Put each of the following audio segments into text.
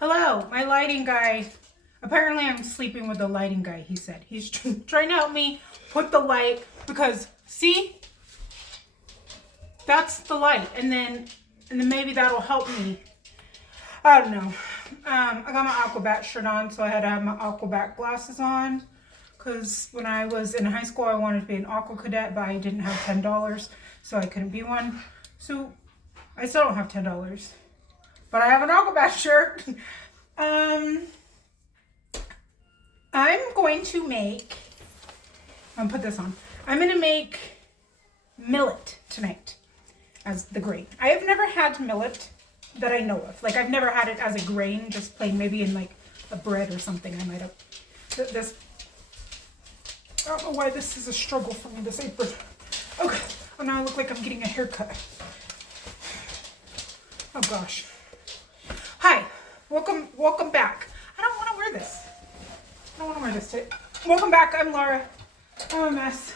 Hello, my lighting guy. Apparently I'm sleeping with the lighting guy, he said. He's trying to help me put the light because, see? That's the light. And then maybe that'll help me. I don't know. I got my Aquabat shirt on, so I had to have my Aquabat glasses on. Because when I was in high school, I wanted to be an Aqua Cadet, but I didn't have $10, so I couldn't be one. So I still don't have $10. But I have an Aquabat shirt. I'm going to make, I'm gonna put this on. I'm gonna make millet tonight as the grain. I have never had millet that I know of. Like I've never had it as a grain, just plain, maybe in like a bread or something. I might have. This, I don't know why this is a struggle for me, this apron. Okay, oh now I look like I'm getting a haircut. Oh gosh. Hi, welcome back. I don't want to wear this. I don't want to wear this today. Welcome back, I'm Laura. I'm a mess.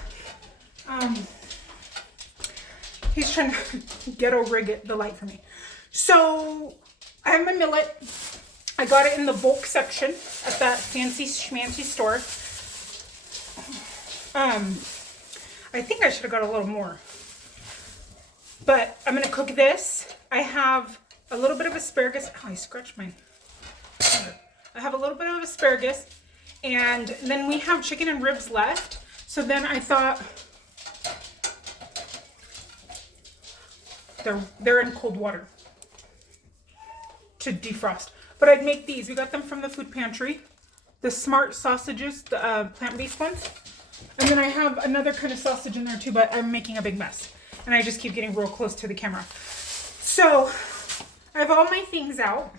He's trying to ghetto rig it, the light for me. So, I have my millet. I got it in the bulk section at that fancy schmancy store. I think I should have got a little more. But I'm going to cook this. I have a little bit of asparagus. Oh, I scratched mine. I have a little bit of asparagus. And then we have chicken and ribs left. So then I thought they're in cold water to defrost. But I'd make these. We got them from the food pantry. The Smart sausages, the plant-based ones. And then I have another kind of sausage in there too, but I'm making a big mess. And I just keep getting real close to the camera. So I have all my things out.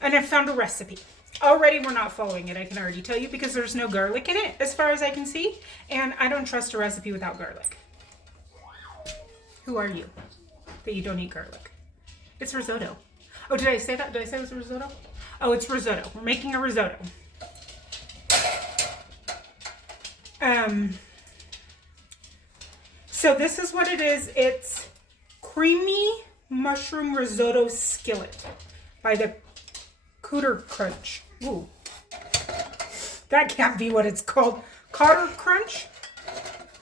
And I found a recipe. Already we're not following it, I can already tell you, because there's no garlic in it, as far as I can see. And I don't trust a recipe without garlic. Who are you that you don't eat garlic? It's risotto. Oh, did I say that? Did I say it was risotto? Oh, it's risotto. We're making a risotto. So this is what it is. It's creamy mushroom risotto skillet by the Cooter Crunch. Ooh. That can't be what it's called. Cotter Crunch?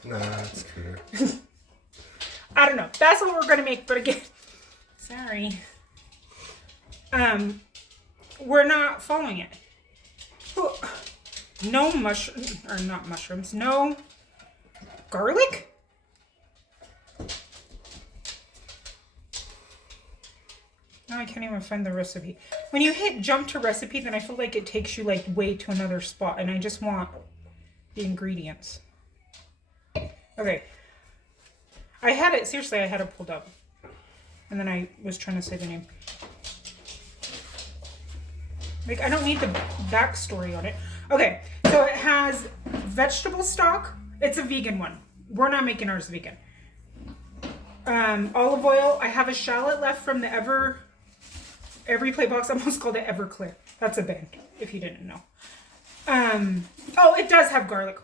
No, it's Cooter. I don't know. That's what we're going to make, but again, sorry. We're not following it. No not mushrooms. No garlic? Now I can't even find the recipe. When you hit jump to recipe, then I feel like it takes you like way to another spot, and I just want the ingredients. Okay. I had it, seriously, I had it pulled up. And then I was trying to say the name. Like, I don't need the backstory on it. Okay, so it has vegetable stock. It's a vegan one. We're not making ours vegan. Olive oil. I have a shallot left from the Every Play box. I almost called it Everclear. That's a band, if you didn't know. Oh, it does have garlic.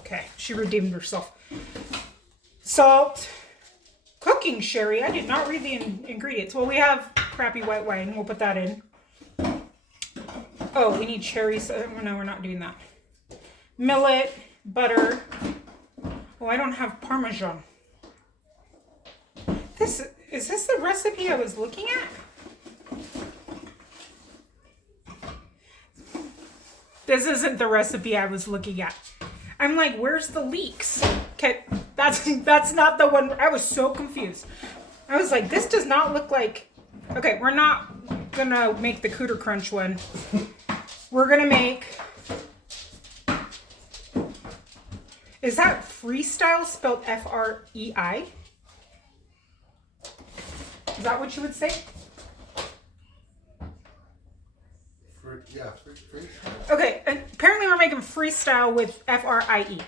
Okay, she redeemed herself. Salt. Cooking sherry. I did not read the ingredients. Well, we have crappy white wine. We'll put that in. Oh, we need cherries. No, we're not doing that. Millet, butter. Oh, I don't have Parmesan. Is this the recipe I was looking at? This isn't the recipe I was looking at. I'm like, where's the leeks? Okay, that's not the one. I was so confused. I was like, this does not look like. Okay, we're not gonna make the Cooter Crunch one. We're gonna make. Is that freestyle spelled F-R-E-I? Is that what you would say? Yeah, freestyle. Okay, and apparently we're making freestyle with F-R-I-E.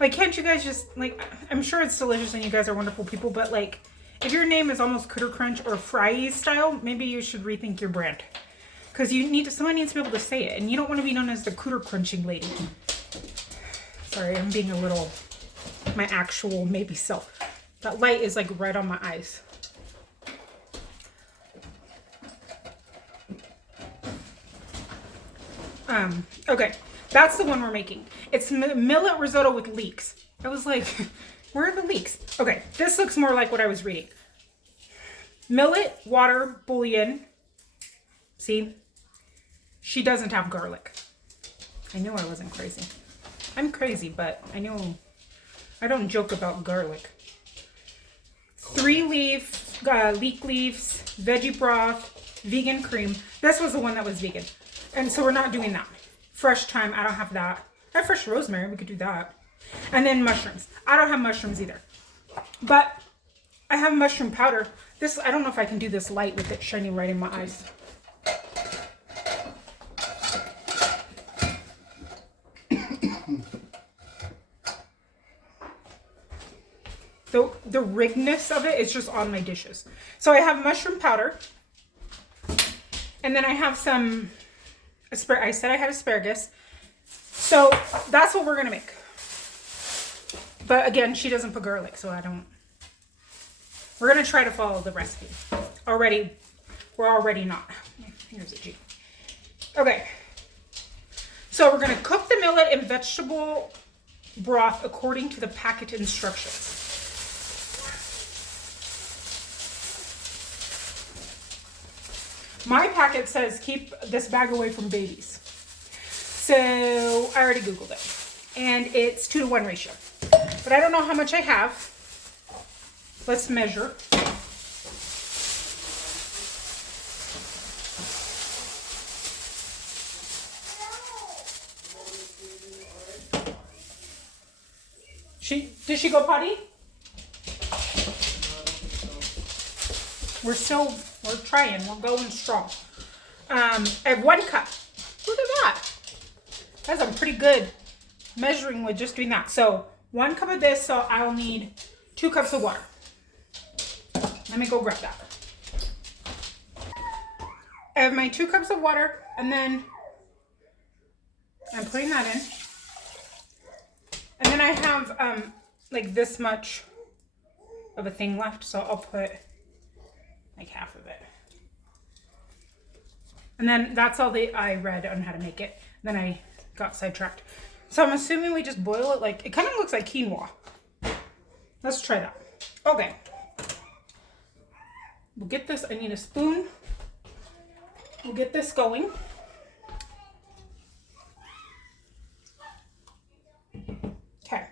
Like, can't you guys just, like, I'm sure it's delicious and you guys are wonderful people, but, like, if your name is almost Cooter Crunch or Fry style, maybe you should rethink your brand. Because someone needs to be able to say it, and you don't want to be known as the Cooter Crunching lady. Sorry, I'm being a little, my actual maybe self. That light is, like, right on my eyes. Okay, that's the one we're making. It's millet risotto with leeks. I was like, where are the leeks? Okay, this looks more like what I was reading. Millet, water, bouillon. See? She doesn't have garlic. I knew I wasn't crazy. I'm crazy, but I don't joke about garlic. 3 leek leaves, veggie broth, vegan cream. This was the one that was vegan. And so we're not doing that. Fresh thyme, I don't have that. I have fresh rosemary, we could do that. And then mushrooms. I don't have mushrooms either. But I have mushroom powder. This, I don't know if I can do this light with it shining right in my eyes. The rigness of it is just on my dishes. So I have mushroom powder. And then I have some, I said I had asparagus. So that's what we're going to make. But again, she doesn't put garlic, so we're going to try to follow the recipe. We're already not. Here's a G. Okay. So we're going to cook the millet in vegetable broth according to the packet instructions. My packet says keep this bag away from babies. So I already Googled it. And it's 2-to-1 ratio. But I don't know how much I have. Let's measure. Did she go potty? We're trying. We're going strong. I have 1 cup. Look at that. That's a pretty good measuring with just doing that. So 1 cup of this, so I'll need 2 cups of water. Let me go grab that. I have my 2 cups of water, and then I'm putting that in. And then I have like this much of a thing left, so I'll put like half of it. And then that's all I read on how to make it. Then I got sidetracked. So I'm assuming we just boil it like, it kind of looks like quinoa. Let's try that. Okay. We'll get this, I need a spoon. We'll get this going. Okay.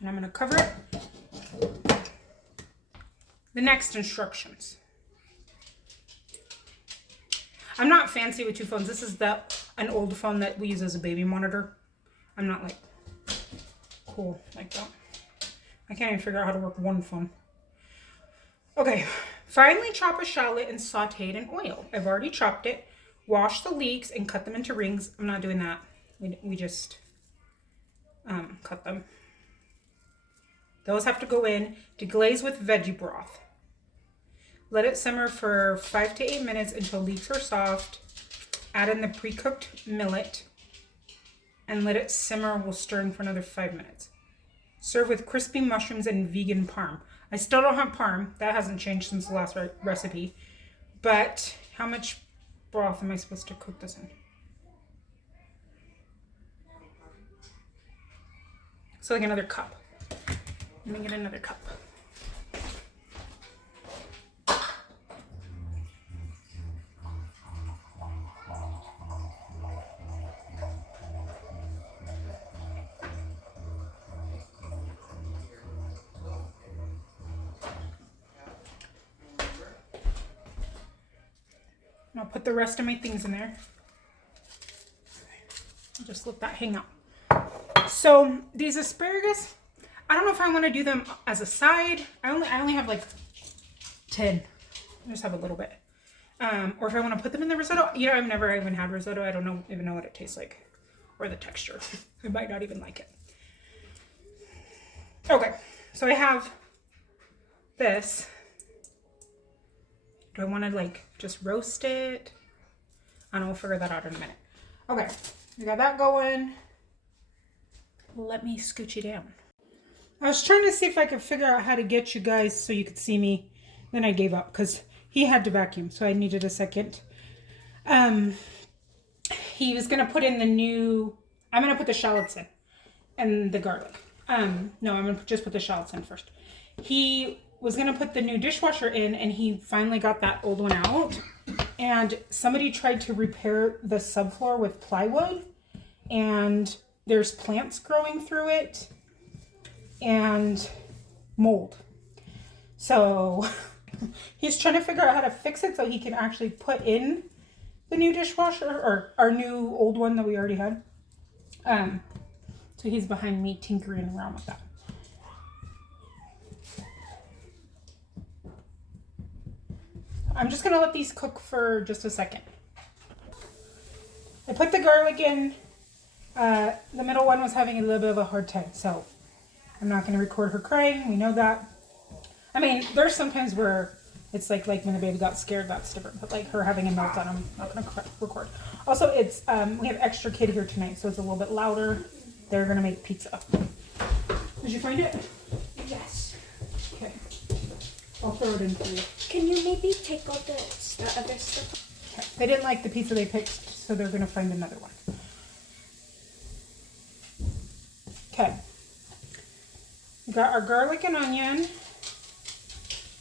And I'm going to cover it. The next instructions. I'm not fancy with 2 phones. This is an old phone that we use as a baby monitor. I'm not like cool like that. I can't even figure out how to work 1 phone. Okay, finely chop a shallot and saute it in oil. I've already chopped it. Wash the leeks and cut them into rings. I'm not doing that. We just cut them. Those have to go in to glaze with veggie broth. Let it simmer for 5 to 8 minutes until leeks are soft. Add in the pre-cooked millet and let it simmer while stirring for another 5 minutes. Serve with crispy mushrooms and vegan parm. I still don't have parm. That hasn't changed since the last recipe. But how much broth am I supposed to cook this in? So like another cup. Let me get another cup. I'll put the rest of my things in there. I'll just let that hang out. So these asparagus, I don't know if I want to do them as a side. I only have like 10. I just have a little bit. Or if I want to put them in the risotto. You know, I've never even had risotto. I don't even know what it tastes like. Or the texture. I might not even like it. Okay, so I have this. Do I want to like just roast it? I don't know, we'll figure that out in a minute. Okay, we got that going. Let me scooch you down. I was trying to see if I could figure out how to get you guys so you could see me. Then I gave up because he had to vacuum, so I needed a second. he was gonna put in the new. I'm gonna put the shallots in and the garlic. No, I'm gonna just put the shallots in first. He was gonna put the new dishwasher in, and he finally got that old one out. And somebody tried to repair the subfloor with plywood, and there's plants growing through it and mold. So he's trying to figure out how to fix it so he can actually put in the new dishwasher, or our new old one that we already had. So he's behind me tinkering around with that. I'm just gonna let these cook for just a second. I put the garlic in. The middle one was having a little bit of a hard time, so I'm not gonna record her crying. We know that. I mean, there's sometimes where it's like when the baby got scared, that's different. But like her having a meltdown, I'm not gonna record. Also, it's we have extra kid here tonight, so it's a little bit louder. They're gonna make pizza. Did you find it? Yes. Okay. I'll throw it in for you. Can you maybe take all the other stuff? Okay. They didn't like the pizza they picked, so they're gonna find another one. Okay. We got our garlic and onion.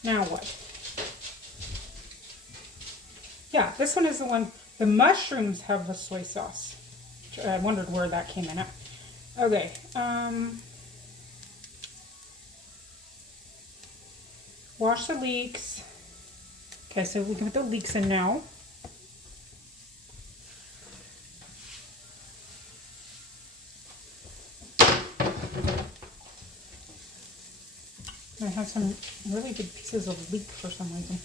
Now what? Yeah, this one is the one. The mushrooms have the soy sauce. I wondered where that came in at. Okay. Wash the leeks. Okay, so we can put the leeks in now. I have some really big pieces of leek for some reason.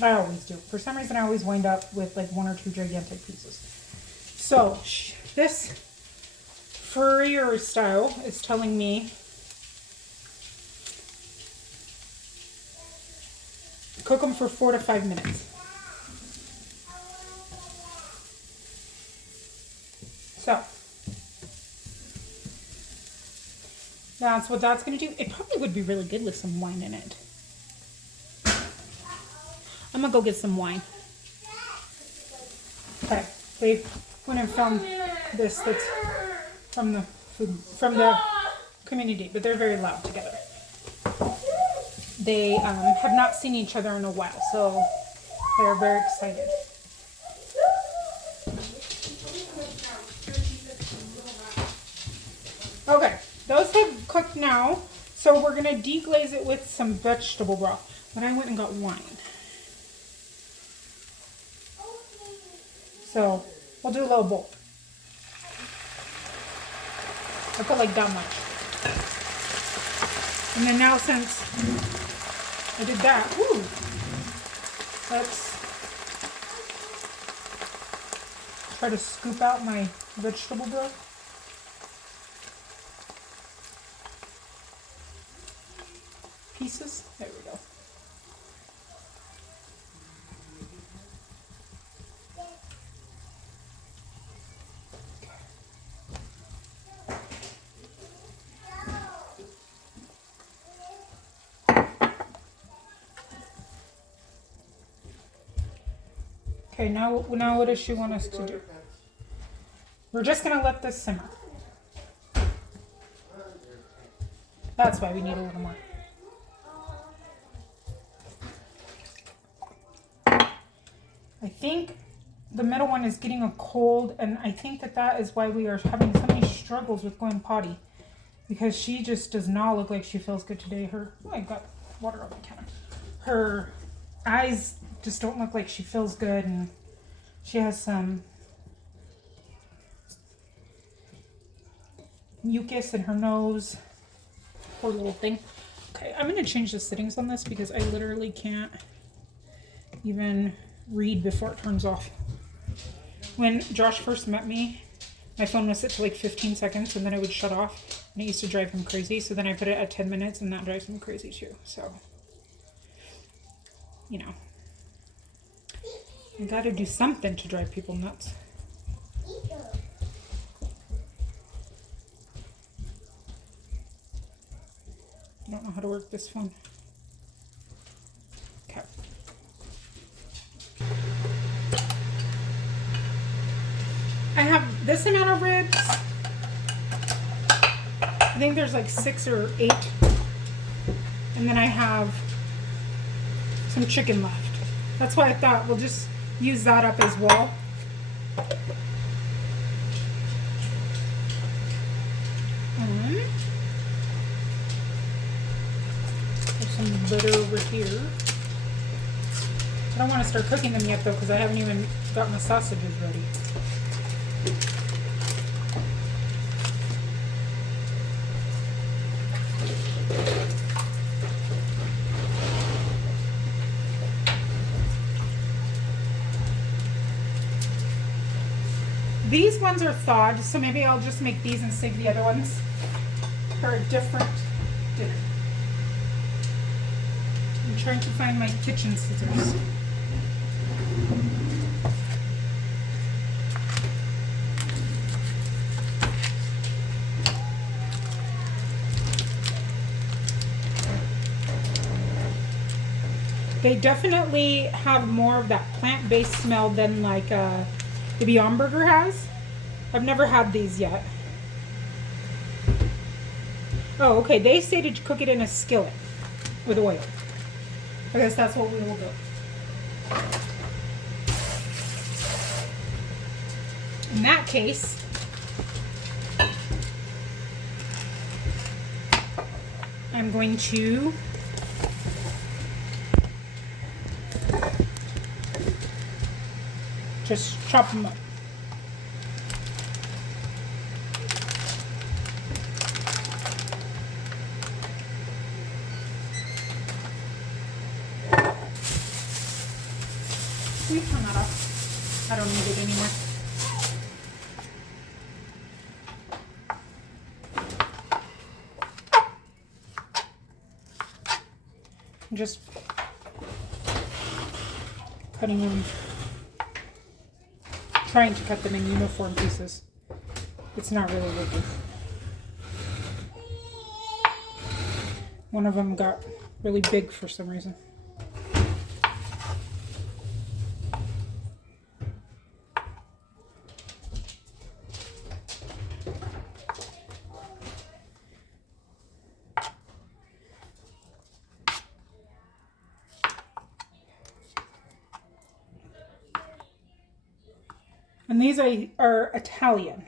I always do. For some reason, I always wind up with like 1 or 2 gigantic pieces. So this Frugal style is telling me cook them for 4 to 5 minutes. So that's what that's going to do. It probably would be really good with some wine in it. I'm going to go get some wine. Okay, they went and found this that's from the community, but they're very loud together. They have not seen each other in a while, so they're very excited. Okay, those have cooked now, so we're going to deglaze it with some vegetable broth. But I went and got wine. So we'll do a little bowl. I put like that much. And then now since I did that, let's try to scoop out my vegetable broth. Pieces. There we go. Okay, now what does she want us to do? We're just gonna let this simmer. That's why we need a little more. I think the middle one is getting a cold, and I think that is why we are having so many struggles with going potty, because she just does not look like she feels good today. I got water on the counter. Her eyes just don't look like she feels good, and she has some mucus in her nose. Poor little thing. Okay, I'm going to change the settings on this because I literally can't even read before it turns off. When Josh first met me, my phone was set to like 15 seconds and then it would shut off, and it used to drive him crazy. So then I put it at 10 minutes and that drives him crazy too. So, you know, I gotta do something to drive people nuts. I don't know how to work this phone. Okay. I have this amount of ribs. I think there's like 6 or 8. And then I have some chicken left. That's why I thought we'll just use that up as well. There's some butter over here. I don't want to start cooking them yet though because I haven't even gotten the sausages ready. These ones are thawed, so maybe I'll just make these and save the other ones for a different dinner. I'm trying to find my kitchen scissors. They definitely have more of that plant-based smell than like the Beyond Burger has. I've never had these yet. Oh, okay. They say to cook it in a skillet with oil. I guess that's what we will do. In that case, I'm going to just chop them up. We turn that off. I don't need it anymore. I'm just cutting them, trying to cut them in uniform pieces. It's not really working. One of them got really big for some reason. And these are Italian.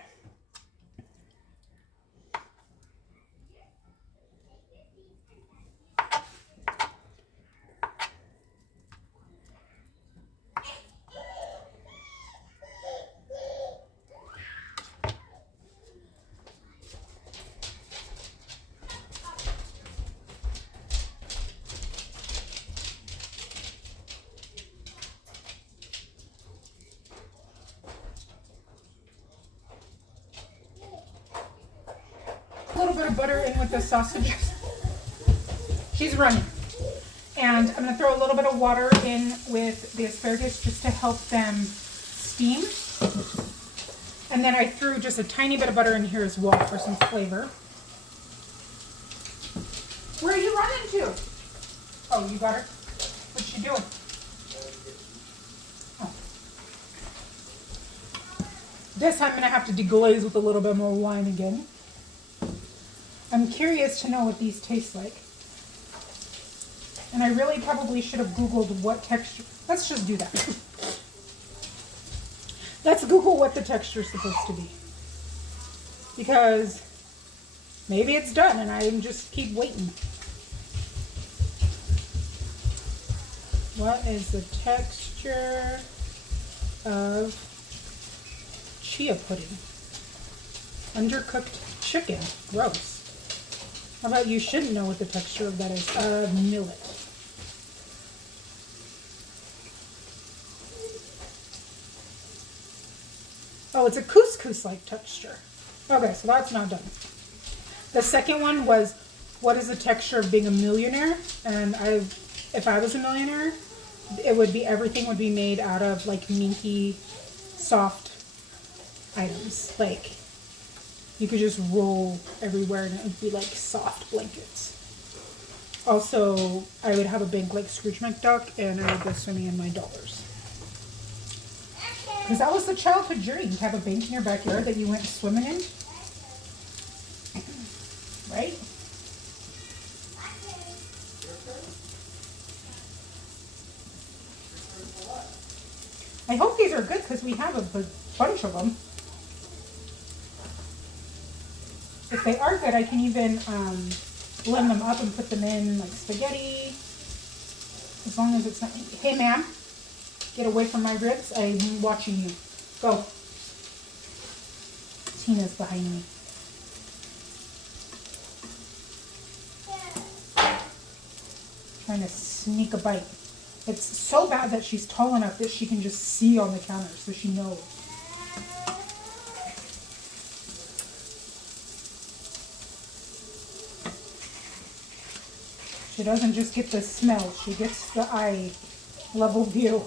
A little bit of butter in with the sausages. She's running. And I'm going to throw a little bit of water in with the asparagus just to help them steam. And then I threw just a tiny bit of butter in here as well for some flavor. Where are you running to? Oh, you got her? What's she doing? Oh. This I'm going to have to deglaze with a little bit more wine again. I'm curious to know what these taste like. And I really probably should have Googled what texture. Let's just do that. Let's Google what the texture is supposed to be. Because maybe it's done and I just keep waiting. What is the texture of chia pudding? Undercooked chicken. Gross. How about you shouldn't know what the texture of that is? Millet. Oh, it's a couscous-like texture. Okay, so that's not done. The second one was, what is the texture of being a millionaire? And if I was a millionaire, it would be, everything would be made out of like minky, soft items. Like, you could just roll everywhere and it would be like soft blankets. Also, I would have a bank like Scrooge McDuck and I would go swimming in my dollars. Because that was the childhood dream, to have a bank in your backyard that you went swimming in. Right? I hope these are good because we have a bunch of them. If they are good, I can even blend them up and put them in like spaghetti. As long as it's not... Hey, ma'am. Get away from my ribs. I'm watching you. Go. Tina's behind me. Trying to sneak a bite. It's so bad that she's tall enough that she can just see on the counter, so she knows. She doesn't just get the smell, she gets the eye level view.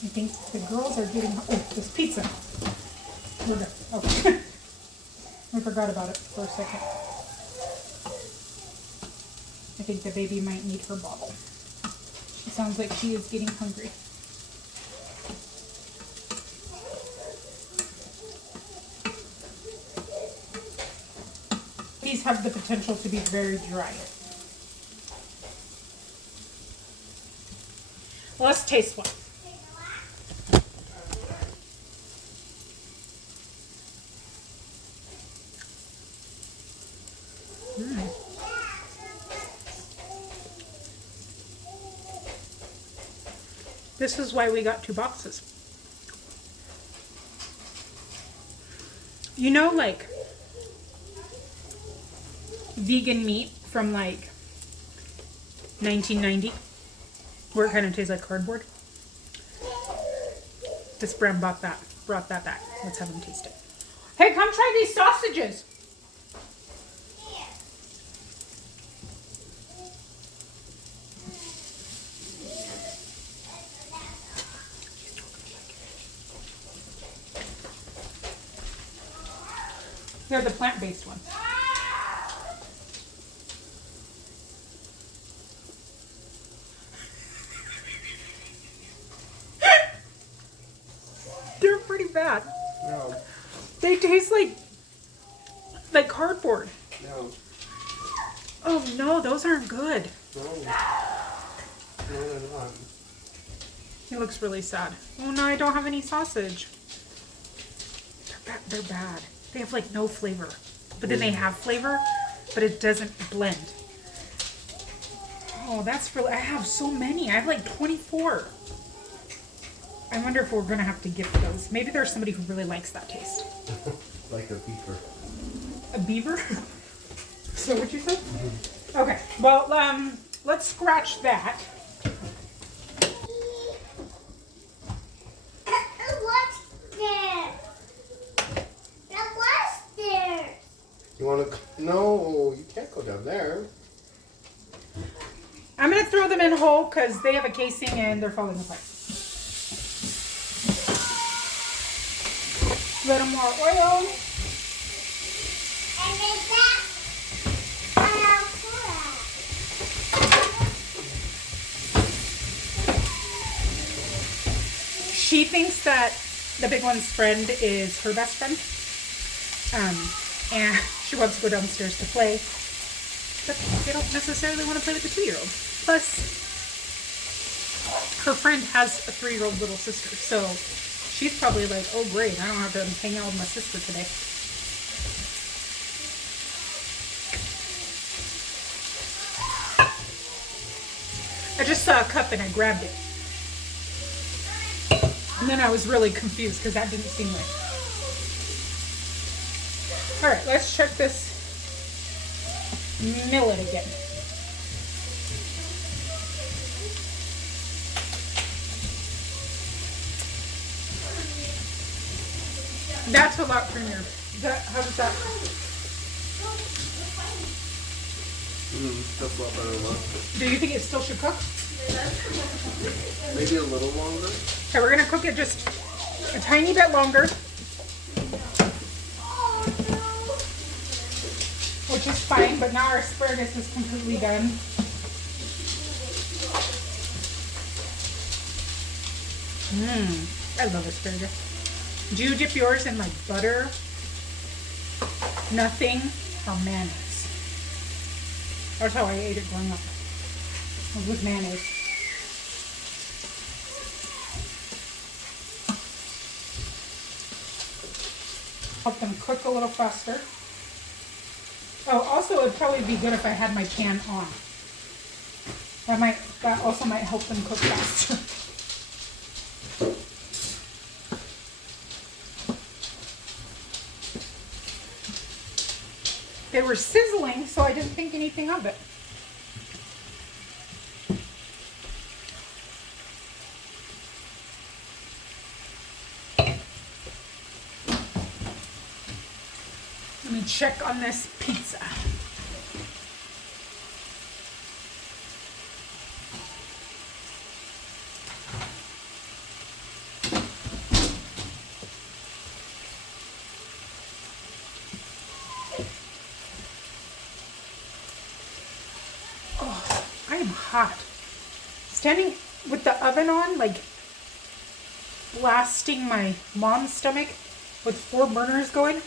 I think the girls are getting... Oh, this pizza. We're done. Okay. I forgot about it for a second. I think the baby might need her bottle. She sounds like she is getting hungry. These have the potential to be very dry. Well, let's taste one. This is why we got 2 boxes. You know, like vegan meat from like 1990, where it kind of tastes like cardboard. This brand brought that back. Let's have them taste it. Hey, come try these sausages. They're the plant-based ones. They're pretty bad. No. They taste like cardboard. No. Oh no, those aren't good. No. No, they're not. He looks really sad. Oh no, I don't have any sausage. They're bad. They have like no flavor. But then they have flavor, but it doesn't blend. Oh, that's really... I have so many. I have like 24. I wonder if we're going to have to gift those. Maybe there's somebody who really likes that taste. Like a beaver. A beaver? So what you said? Okay. Well, let's scratch that. You want to... No, you can't go down there. I'm going to throw them in whole because they have a casing and they're falling apart. A little more oil. She thinks that the big one's friend is her best friend. And she wants to go downstairs to play. But they don't necessarily want to play with the 2-year-old. Plus, her friend has a 3-year-old little sister. So she's probably like, oh great, I don't have to hang out with my sister today. I just saw a cup and I grabbed it. And then I was really confused because that didn't seem right. All right, let's check this millet again. That's a lot creamier. How does that? That's a lot better than last. Do you think it still should cook? Maybe a little longer. Okay, we're gonna cook it just a tiny bit longer. is fine, but now our asparagus is completely done. I love asparagus. Do you dip yours in like butter, nothing, or mayonnaise? That's how I ate it growing up. It was with mayonnaise. Help them cook a little faster. Oh, also it'd probably be good if I had my pan on. That also might help them cook faster. They were sizzling, so I didn't think anything of it. Let me check on this pizza. Oh, I am hot. Standing with the oven on, like blasting my mom's stomach with 4 burners going.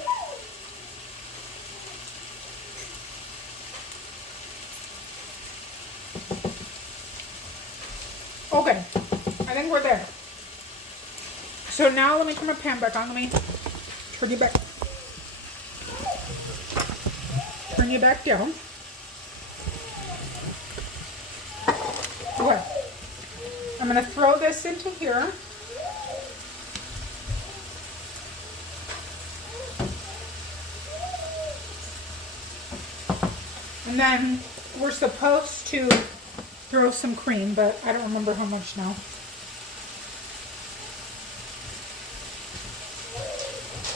Okay, I think we're there. So now let me turn my pan back on. Let me turn you back. Turn you back down. Okay. I'm gonna throw this into here. And then we're supposed to throw some cream, but I don't remember how much now.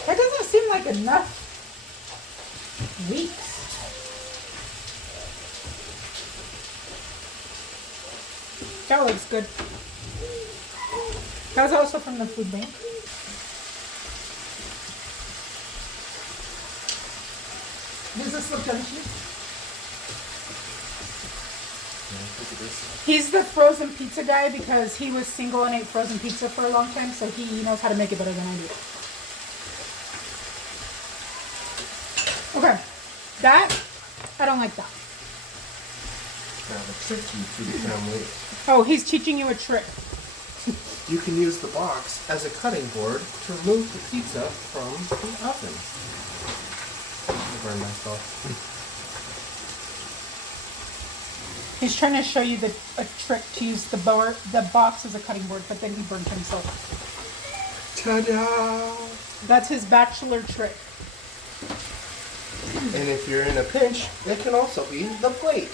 That doesn't seem like enough weeks. That looks good. That was also from the food bank. Does this look delicious? He's the frozen pizza guy because he was single and ate frozen pizza for a long time, so he knows how to make it better than I do. Okay, that, I don't like that. I have a trick to you food family. Oh, he's teaching you a trick. You can use the box as a cutting board to remove the pizza from the oven. I burned myself. He's trying to show you a trick to use the box as a cutting board, but then he burned himself. Ta-da! That's his bachelor trick. And if you're in a pinch, it can also be the plate.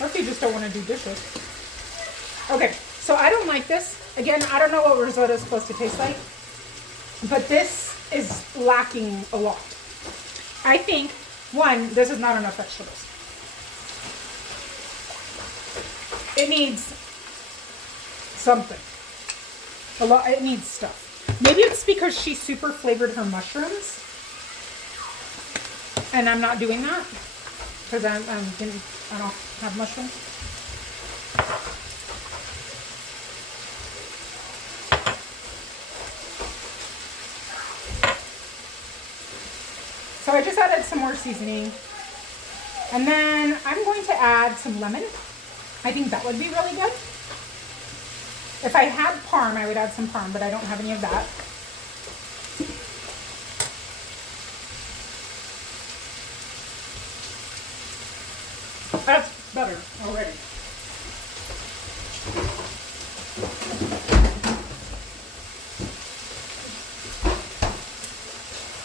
Or if you just don't want to do dishes. Okay, so I don't like this. Again, I don't know what risotto is supposed to taste like, but this is lacking a lot. I think, one, this is not enough vegetables. It needs something. A lot. It needs stuff. Maybe it's because she super flavored her mushrooms, and I'm not doing that because I don't have mushrooms. So I just added some more seasoning. And then I'm going to add some lemon. I think that would be really good. If I had parm, I would add some parm, but I don't have any of that. That's better already.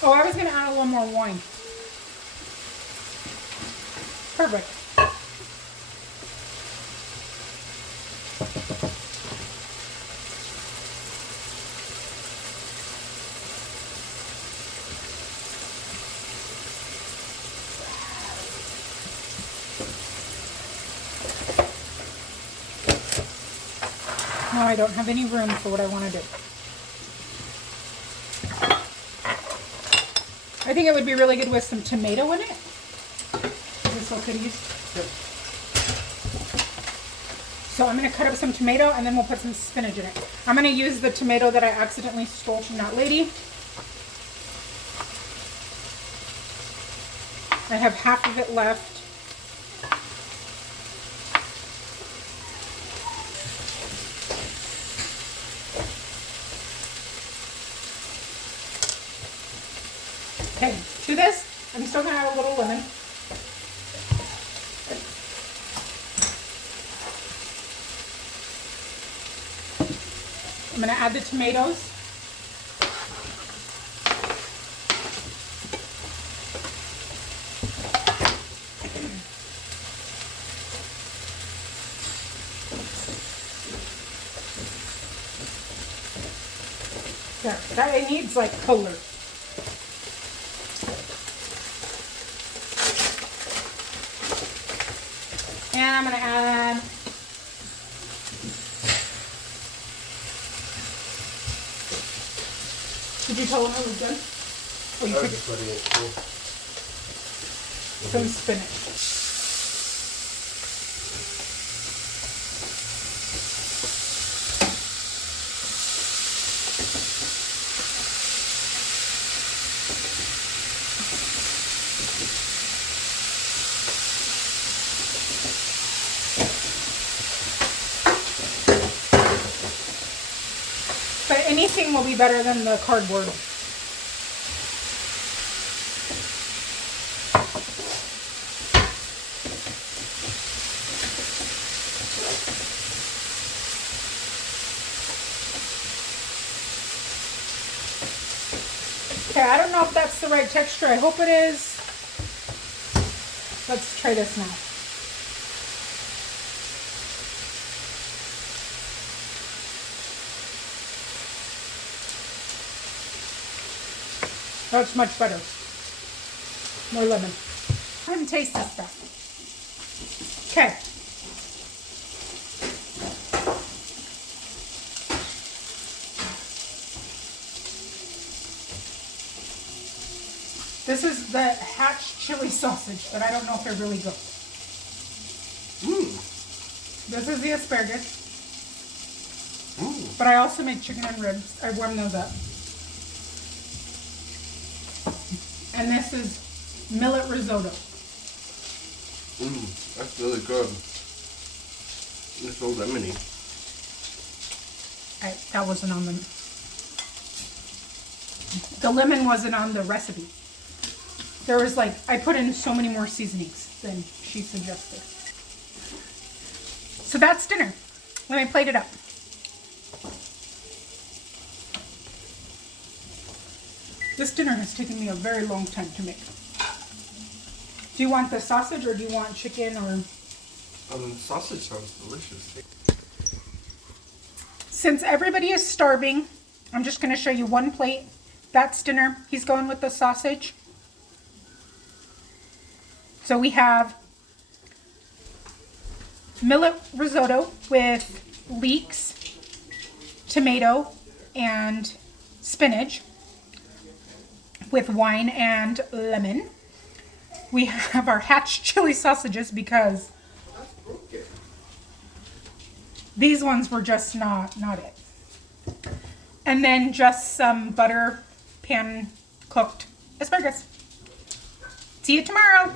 Oh, I was going to add a little more wine. Perfect. Now I don't have any room for what I want to do. I think it would be really good with some tomato in it. This one could use. Yep. So I'm going to cut up some tomato and then we'll put some spinach in it. I'm going to use the tomato that I accidentally stole from that lady. I have half of it left. Okay, to this, I'm still going to add a little lemon. I'm going to add the tomatoes. There, that needs like color. And I'm going to add Did you tell him it was done? Oh, you I took was it. just letting it cool. Some spinach. But anything will be better than the cardboard. Okay, I don't know if that's the right texture. I hope it is. Let's try this now. That's much better. More lemon. Go ahead and taste this stuff. Okay. This is the hatch chili sausage, but I don't know if they're really good. This is the asparagus. But I also make chicken and ribs. I warm those up. And this is millet risotto. That's really good. It's so lemony. That wasn't on the lemon wasn't on the recipe. There was like, I put in so many more seasonings than she suggested. So that's dinner. Let me plate it up. This dinner has taken me a very long time to make. Do you want the sausage or do you want chicken or? Sausage sounds delicious. Since everybody is starving, I'm just going to show you one plate. That's dinner. He's going with the sausage. So we have millet risotto with leeks, tomato, and spinach with wine and lemon. We have our hatch chili sausages because these ones were just not it. And then just some butter pan cooked asparagus. See you tomorrow.